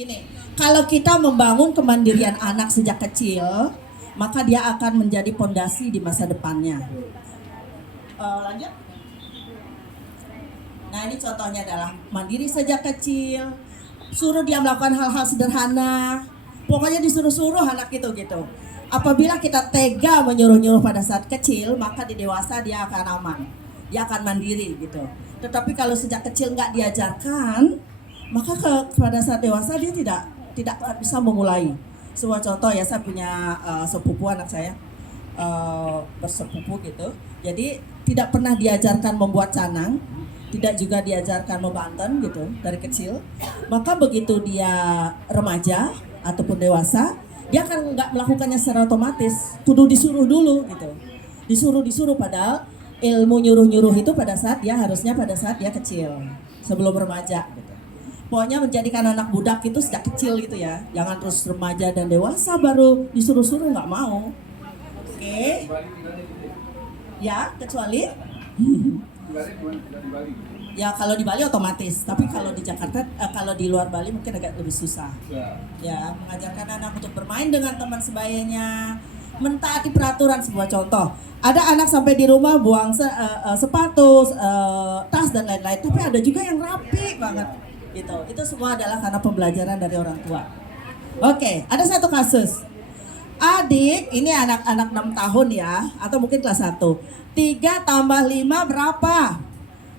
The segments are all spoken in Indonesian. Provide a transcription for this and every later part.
Gini, kalau kita membangun kemandirian anak sejak kecil, maka dia akan menjadi pondasi di masa depannya. Lanjut. Nah, ini contohnya adalah mandiri sejak kecil, suruh dia melakukan hal-hal sederhana, pokoknya disuruh-suruh anak itu gitu. Apabila kita tega menyuruh-nyuruh pada saat kecil, maka di dewasa dia akan aman, dia akan mandiri gitu. Tetapi kalau sejak kecil nggak diajarkan, maka pada saat dewasa dia tidak bisa memulai. Sebuah contoh ya, saya punya sepupu anak saya bersepupu gitu. Jadi tidak pernah diajarkan membuat canang, tidak juga diajarkan membanten gitu dari kecil. Maka begitu dia remaja ataupun dewasa, dia akan nggak melakukannya secara otomatis. Kudu disuruh dulu gitu. Disuruh padahal ilmu nyuruh-nyuruh itu harusnya pada saat dia kecil, sebelum remaja gitu. Pokoknya menjadikan anak budak itu sejak kecil gitu ya. Jangan terus remaja dan dewasa baru disuruh-suruh, nggak mau. Oke. Ya, kecuali ya kalau di Bali otomatis, tapi kalau di Jakarta, kalau di luar Bali mungkin agak lebih susah. Ya, mengajarkan anak untuk bermain dengan teman sebayanya, mentaati peraturan. Sebuah contoh, ada anak sampai di rumah buang sepatu, tas dan lain-lain, tapi ada juga yang rapi banget. Gitu. Itu semua adalah karena pembelajaran dari orang tua. Oke, ada satu kasus. Adik, ini anak-anak 6 tahun ya, atau mungkin kelas 1. 3 tambah 5 berapa?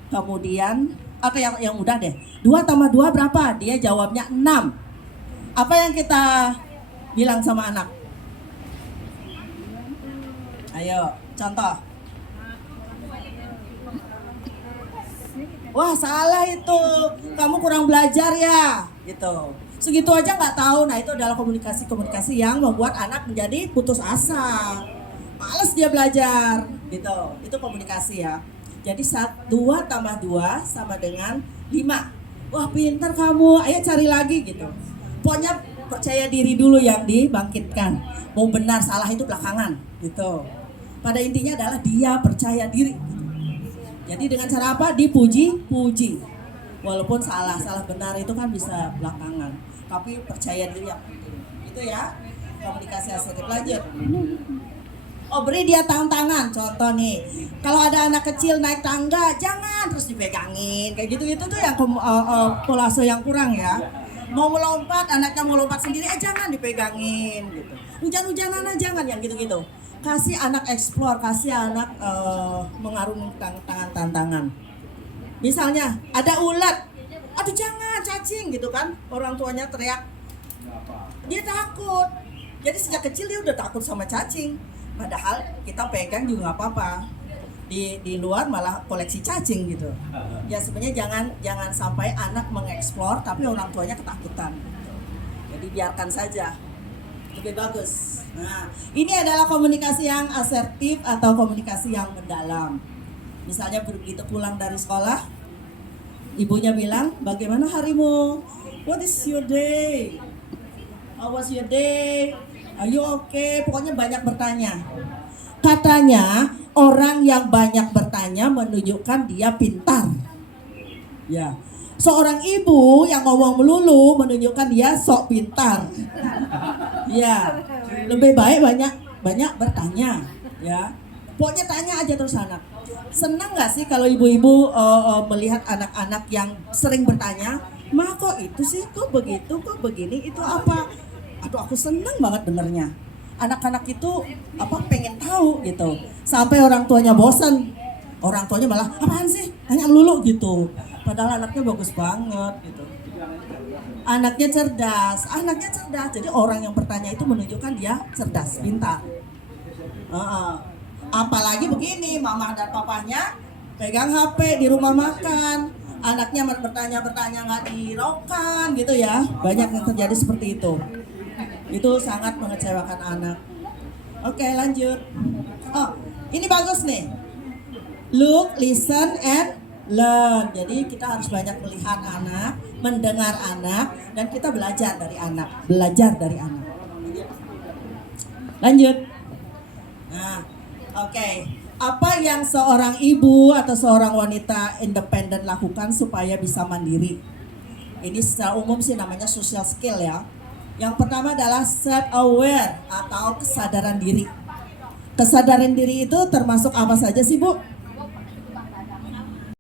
Kemudian, atau yang mudah deh. 2 tambah 2 berapa? Dia jawabnya 6. Apa yang kita bilang sama anak? Ayo, contoh. Wah, salah itu, kamu kurang belajar ya, gitu. Segitu aja nggak tahu. Nah, itu adalah komunikasi yang membuat anak menjadi putus asa, males dia belajar, gitu. Itu komunikasi ya. Jadi 2 tambah 2 sama dengan 5. Wah, pintar kamu, ayo cari lagi gitu. Pokoknya percaya diri dulu yang dibangkitkan. Mau benar salah itu belakangan, gitu. Pada intinya adalah dia percaya diri. Jadi dengan cara apa? Dipuji. Walaupun salah benar itu kan bisa belakangan. Tapi percaya diri yang penting. Itu ya, komunikasi asertif. Lanjut. Oh, beri dia tantangan. Contoh nih, kalau ada anak kecil naik tangga, jangan terus dipegangin. Kayak gitu-gitu tuh yang kolase yang kurang ya. Mau melompat, anaknya mau lompat sendiri, jangan dipegangin gitu. Hujan-hujanan jangan, yang gitu-gitu. Kasih anak explore, kasih anak mengarungi tantangan. Misalnya ada ulat, aduh jangan cacing gitu kan, orang tuanya teriak, dia takut. Jadi sejak kecil dia udah takut sama cacing. Padahal kita pegang juga nggak apa-apa. Di luar malah koleksi cacing gitu. Ya sebenarnya jangan sampai anak mengeksplor tapi orang tuanya ketakutan. Jadi biarkan saja, lebih bagus. Nah, ini adalah komunikasi yang asertif atau komunikasi yang mendalam. Misalnya begitu pulang dari sekolah, ibunya bilang, bagaimana harimu? What is your day? How was your day? Are you okay? Pokoknya banyak bertanya. Katanya orang yang banyak bertanya menunjukkan dia pintar. Ya. Seorang ibu yang ngomong melulu menunjukkan dia sok pintar. Ya, lebih baik banyak bertanya, ya. Pokoknya tanya aja terus anak. Senang nggak sih kalau ibu-ibu melihat anak-anak yang sering bertanya, "Ma, kok itu sih? Kok begitu? Kok begini? Itu apa?" Aduh, aku senang banget dengernya. Anak-anak itu pengen tahu gitu. Sampai orang tuanya bosan. Orang tuanya malah, "Apaan sih? Tanya lulu," gitu. Padahal anaknya bagus banget gitu. Anaknya cerdas. Jadi orang yang bertanya itu menunjukkan dia cerdas, pintar. Apalagi begini, mama dan papanya pegang HP di rumah makan, anaknya bertanya nggak diraukan gitu ya. Banyak yang terjadi seperti itu. Itu sangat mengecewakan anak. Oke, lanjut. Oh, ini bagus nih. Look, listen, and learn. Jadi kita harus banyak melihat anak, mendengar anak, dan kita belajar dari anak. Lanjut. Nah, oke. Apa yang seorang ibu atau seorang wanita independen lakukan supaya bisa mandiri? Ini secara umum sih namanya social skill ya. Yang pertama adalah self aware atau kesadaran diri. Kesadaran diri itu termasuk apa saja sih Bu?